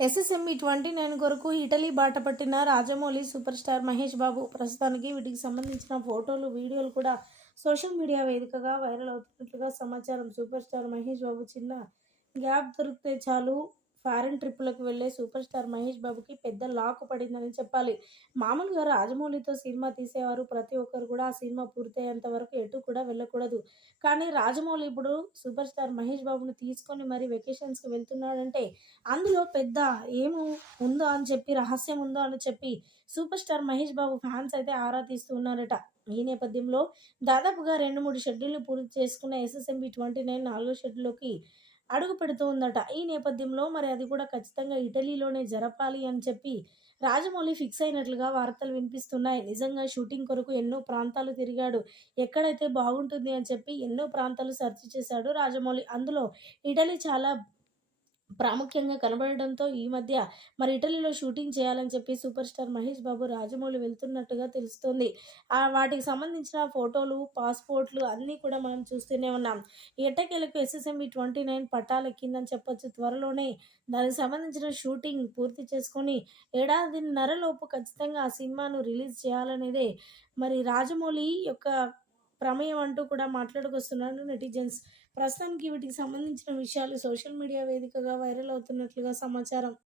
SSME twenty nine కొరకు Italy బాట పట్టిన రాజమౌళి సూపర్ స్టార్ మహేష్ బాబు ప్రస్తుతానికి వీటికి సంబంధించిన ఫోటోలు వీడియోలు కూడా సోషల్ మీడియా వేదికగా వైరల్ అవుతున్నట్లుగా సమాచారం. సూపర్ స్టార్ మహేష్ బాబు చిన్న గ్యాప్ దొరికితే చాలు. ఫారెన్ ట్రిప్పులకు వెళ్ళే సూపర్ స్టార్ మహేష్ బాబుకి పెద్ద లాక్ పడిందని చెప్పాలి. మామూలుగా రాజమౌళితో సినిమా తీసేవారు ప్రతి ఒక్కరు కూడా ఆ సినిమా పూర్తయ్యేంత వరకు ఎటు కూడా వెళ్ళకూడదు. కానీ రాజమౌళి ఇప్పుడు సూపర్ స్టార్ మహేష్ బాబుని తీసుకొని మరి వెకేషన్స్కి వెళ్తున్నాడంటే అందులో పెద్ద ఏమో ఉందో అని చెప్పి రహస్యం ఉందో అని చెప్పి super star Mahesh Babu fans అయితే ఆరా తీస్తూ ఉన్నారట. ఈ నేపథ్యంలో దాదాపుగా రెండు మూడు షెడ్యూల్ని పూర్తి చేసుకున్న ఎస్ఎస్ఎంబి ట్వంటీ నైన్ నాలుగో షెడ్యూల్లోకి అడుగు పెడుతూ ఉందట. ఈ నేపథ్యంలో మరి అది కూడా ఖచ్చితంగా ఇటలీలోనే జరపాలి అని చెప్పి రాజమౌళి ఫిక్స్ అయినట్లుగా వార్తలు వినిపిస్తున్నాయి. నిజంగా షూటింగ్ కొరకు ఎన్నో ప్రాంతాలు తిరిగాడు. ఎక్కడైతే బాగుంటుంది అని చెప్పి ఎన్నో ప్రాంతాలు సెర్చ్ చేశాడు రాజమౌళి. అందులో ఇటలీ చాలా ప్రాముఖ్యంగా కనబడడంతో ఈ మధ్య మరి ఇటలీలో షూటింగ్ చేయాలని చెప్పి సూపర్ స్టార్ మహేష్ బాబు రాజమౌళి వెళ్తున్నట్టుగా తెలుస్తోంది. ఆ వాటికి సంబంధించిన ఫోటోలు పాస్పోర్ట్లు అన్నీ కూడా మనం చూస్తూనే ఉన్నాం. ఎట్టకేలకు ఎస్ఎస్ఎంఈ ట్వంటీ నైన్ పట్టాలెక్కిందని చెప్పొచ్చు. త్వరలోనే దానికి సంబంధించిన షూటింగ్ పూర్తి చేసుకొని ఏడాదిన్నరలోపు ఖచ్చితంగా ఆ సినిమాను రిలీజ్ చేయాలనేదే మరి రాజమౌళి యొక్క ప్రమేయం అంటూ కూడా మాట్లాడుకొస్తున్నారు నెటిజన్స్. ప్రస్తుతానికి వీటికి సంబంధించిన విషయాలు సోషల్ మీడియా వేదికగా వైరల్ అవుతున్నట్లుగా సమాచారం.